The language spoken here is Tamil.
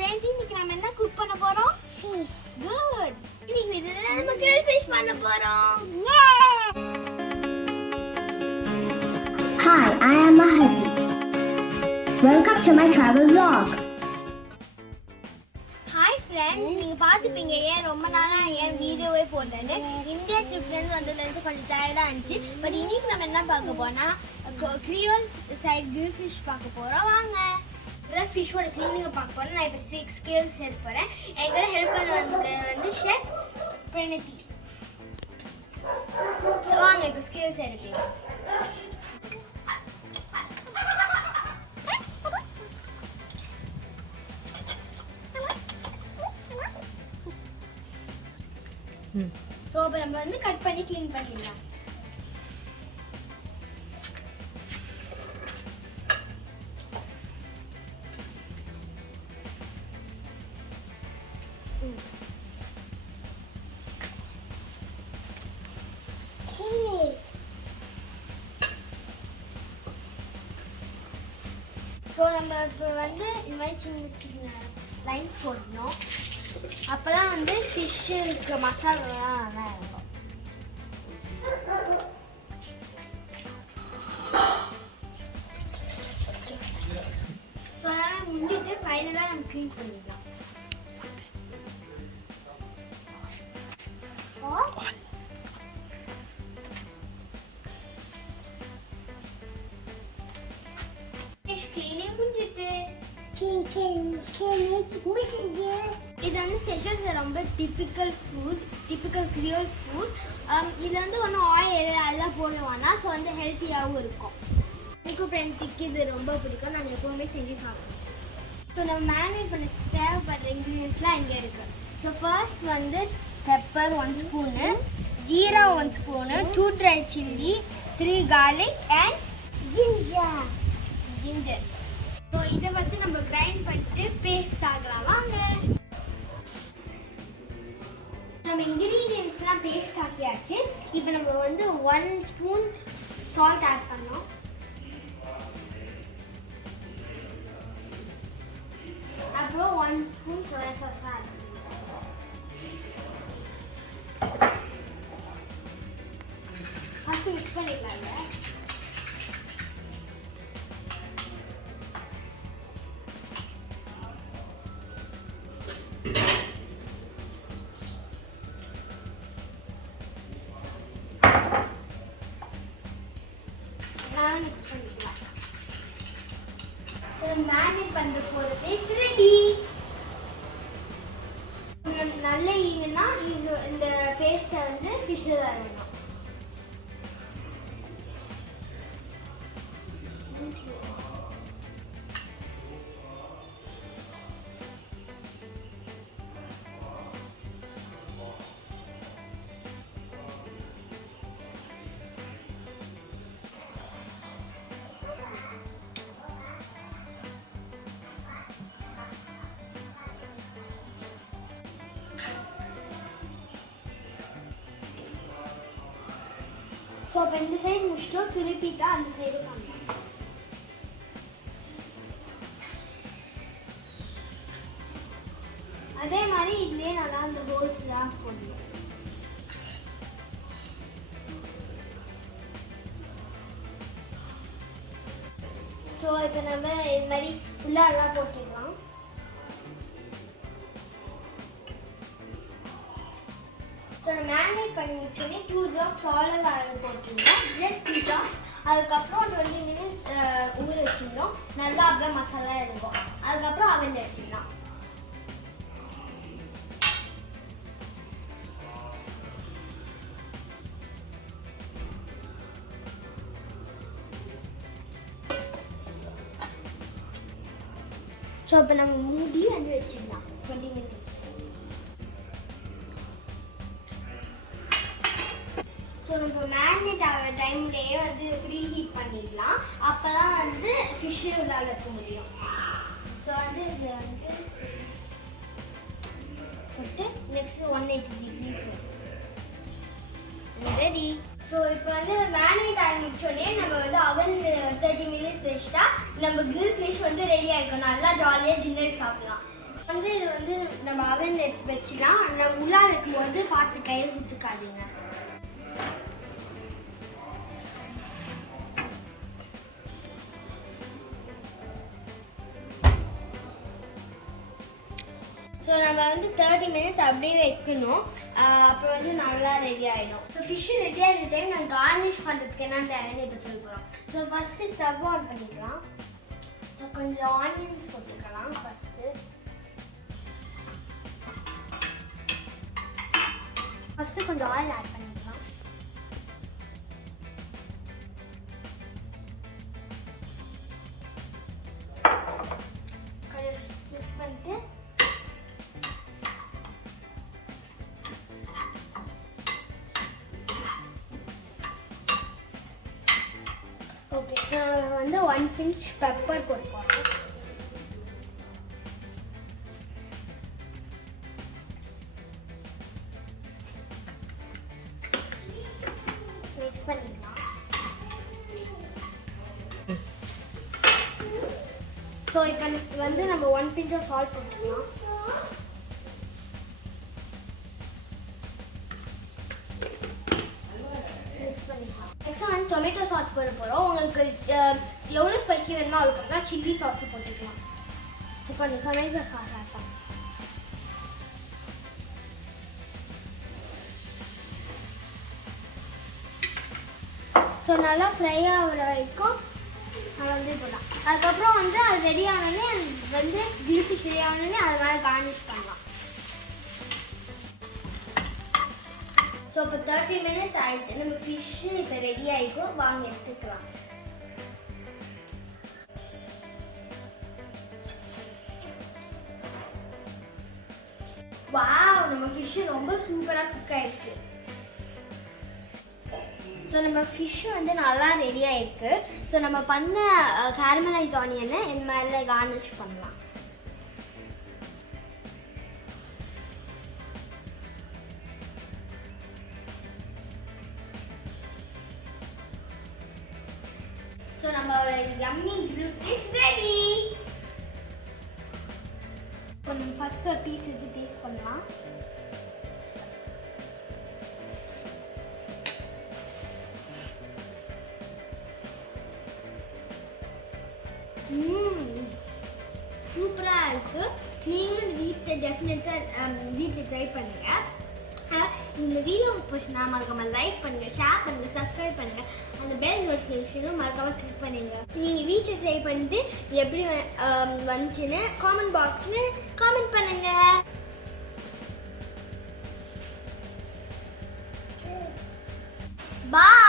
friends, இன்னைக்கு நாம என்ன cook பண்ண போறோம்? Fish. Good. இன்னைக்கு இதுல நம்ம grill fish பண்ண போறோம். Hi, I am Mahathi. Welcome to my travel vlog. Hi friends, நீங்க பாத்துப்பீங்க ஏன் ரொம்ப நாளா ஏன் வீடியோவே போடலன்னு. இந்தியா ட்ரிப்ல இருந்து வந்ததுல இருந்து கொஞ்சம் டயர்டா இருந்துச்சு. பட் இன்னைக்கு நம்ம என்ன பார்க்க போறோம்னா Creole side grill fish பார்க்க போறோம். வாங்க. இதான் ஃபிஷ்ஷோட க்ளீனிங்கை பார்க்க போகிறேன். நான் இப்போ 6 ஸ்கேல்ஸ் ஹெல்ப் போகிறேன். எங்கூட ஹெல்ப் பண்ண வந்து ஷெஃப் பிரணதி. வாங்க இப்போ ஸ்கேல்ஸ் எடுப்பீங்க. ஸோ இப்போ நம்ம வந்து கட் பண்ணி க்ளீன் பண்ணிடலாம். ஸோ நம்ம இப்போ வந்து இந்த மாதிரி சின்ன சின்ன லைன்ஸ் போடணும். அப்போ தான் வந்து ஃபிஷ்ஷுக்கு மசாலாலாம் நல்லா இருக்கும். ஸோ அதனால் முடிஞ்சிட்டு ஃபைனலாக நம்ம க்ளீன் பண்ணிடலாம். இது வந்து Seychelles ரொம்ப டிப்பிக்கல் Creole ஃபுட். இதில் வந்து ஒன்றும் ஆயில் அதெல்லாம் போடுவானா, ஸோ வந்து ஹெல்த்தியாகவும் இருக்கும். எனக்கும் ஃப்ரெண்ட்ஸுக்கு இது ரொம்ப பிடிக்கும். நாங்கள் எப்போவுமே செஞ்சு சாப்பிடுவோம். ஸோ நம்ம மேரினேட் பண்ண தேவைப்படுற இன்க்ரீடியன்ஸ்லாம் இங்கே இருக்குது. ஸோ ஃபர்ஸ்ட் வந்து pepper 1 spoon, jeera 1 spoon, 2 dry chilli, 3 garlic and ginger. So இதை வச்சு நம்ம கிரைண்ட் பண்ணிட்டு பேஸ்ட் ஆகலாம். வாங்க. நம்ம இன்க்ரீடியன்ஸ்லாம் பேஸ்ட் ஆக்கியாச்சு. இப்போ நம்ம வந்து 1 ஸ்பூன் சால்ட் ஆட் பண்ணோம். அப்புறம் 1 ஸ்பூன் சோயா சாஸ் ஆட் பண்ணோம். ஃபஸ்ட்டு மிக்ஸ் பண்ணிக்கலாங்க. மிக்ஸ் பண்ணிக்கலாம். ஸோ மேரினேட் பண்ணுற போகிறது ரெடி. நல்ல ஈவனா இந்த பேஸ்ட்டை வந்து ஃபிஷ்ஷில் தான் வேணும். ஸோ அப்போ இந்த சைடு முடிச்சிட்டோம். திருப்பிட்டா அந்த சைடு பண்ணலாம். அதே மாதிரி இதுலேயே நல்லா அந்த ஹோல்ஸ்லாம் போடணும். ஸோ இப்போ நம்ம இது மாதிரி உள்ளாரெல்லாம் போட்டுடலாம். ஸோ நம்ம மேரினேட் பண்ணி முடிச்சோடனே 2 drops ஆலிவ் ஆயில் போட்டுருந்தோம். Just 2 drops. அதுக்கப்புறம் 20 minutes ஊற வச்சுருந்தோம். நல்லா அப்படியே மசாலா இருக்கும். அதுக்கப்புறம் அவனில் வச்சிடலாம். ஸோ இப்போ நம்ம மூடி வந்து வச்சிடலாம் 20 minutes. ஸோ நம்ம மேரினேட் ஆகிற டைம்லேயே வந்து ப்ரீ ஹீட் பண்ணிடலாம். அப்போ தான் வந்து ஃபிஷ்ஷு உள்ளால வைக்க முடியும். ஸோ வந்து இதில் வந்து போட்டு நெக்ஸ்ட் 180 degrees ரெடி. ஸோ இப்போ வந்து மேரினேட் ஆகி முடிச்சோடனே நம்ம வந்து அவன் 30 minutes வச்சுட்டா நம்ம கிரில் ஃபிஷ் வந்து ரெடி ஆகிக்கும். நல்லா ஜாலியாக டின்னர் சாப்பிடலாம். வந்து இது வந்து நம்ம அவன்ல எடுத்து வச்சுலாம். நம்ம உள்ளார இருக்கும்போது பார்த்து கையை சுட்டுக்காதீங்க. ஸோ நம்ம வந்து 30 minutes அப்படியே வைக்கணும். அப்புறம் வந்து நல்லா ரெடி ஆகிடும். ஸோ ஃபிஷ்ஷு ரெடி ஆகிற டைம் நான் கார்னிஷ் பண்ணுறதுக்கு என்ன தேவைன்னு இப்போ சொல்ல போகிறோம். ஸோ ஃபஸ்ட்டு ஸ்டவ் ஆன் பண்ணிக்கலாம். ஸோ கொஞ்சம் ஆனியன்ஸ் போட்டுக்கலாம் ஃபஸ்ட்டு. ஃபஸ்ட்டு கொஞ்சம் ஆயில் ஆட் பண்ணிக்கலாம். மிக்ஸ் பண்ணிட்டு ஓகே. ஸோ நம்ம வந்து 1 pinch பெப்பர் போட்டு போகிறோம். மிக்ஸ் பண்ணிக்கலாம். ஸோ இப்போ வந்து நம்ம 1 pinch of salt போட்டுக்கலாம். நெக்ஸ்ட் வந்து டொமேட்டோ சாஸ் போட போகிறோம். உங்களுக்கு எவ்வளோ ஸ்பைசி வேணுமோ அவ்வளோக்குனா சில்லி சாஸ் போட்டுக்கலாம். இப்போ அந்த டொமேட்டோ சாஸ் ஆட் பண்ணலாம். ஸோ நல்லா ஃப்ரை ஆகிற வரைக்கும் நம்ம வந்து போடலாம். அதுக்கப்புறம் வந்து அது ரெடி ஆனோடனே வந்து கிரில் ஃபிஷ் ரெடி ஆனோடனே அது மாதிரி கார்னிஷ் பண்ணலாம். ஸோ இப்போ 30 minutes ஆகிட்டு நம்ம ஃபிஷ்ஷு இப்போ ரெடி ஆகிக்கும். வாங்க எடுத்துக்கலாம். வாவ், நம்ம ஃபிஷ்ஷு ரொம்ப சூப்பராக குக் ஆகிருக்கு. ஸோ நம்ம ஃபிஷ்ஷு வந்து நல்லா ரெடி ஆகிருக்கு. ஸோ நம்ம பண்ண கேரமலைஸ் ஆனியனை இந்த மாதிரி கார்னிஷ் பண்ணலாம். ஸோ நம்ம ஒரு யம்மி கிரில் ஃபிஷ் ரெடி. இப்போ நம்ம ஃபஸ்ட்டு ஒரு பீஸ் எடுத்து டேஸ்ட் பண்ணலாம். சூப்பராக இருக்குது. நீங்களும் வீட்டில் டெஃபினட்டாக வீட்டில் ட்ரை பண்ணுங்கள். இந்த வீடியோ உங்களுக்கு பிடிச்சினா மறக்காமல் லைக் பண்ணுங்கள், ஷேர் பண்ணுங்கள், சப்ஸ்கிரைப் பண்ணுங்கள். அந்த பெல் நோட்டிஃபிகேஷனும் மறக்காமல் கிளிக் பண்ணுங்கள். நீங்கள் வீட்டில் ட்ரை பண்ணிட்டு எப்படி வந்துச்சுன்னு காமெண்ட் பாக்ஸில் காமெண்ட் பண்ணுங்கள். பாய்.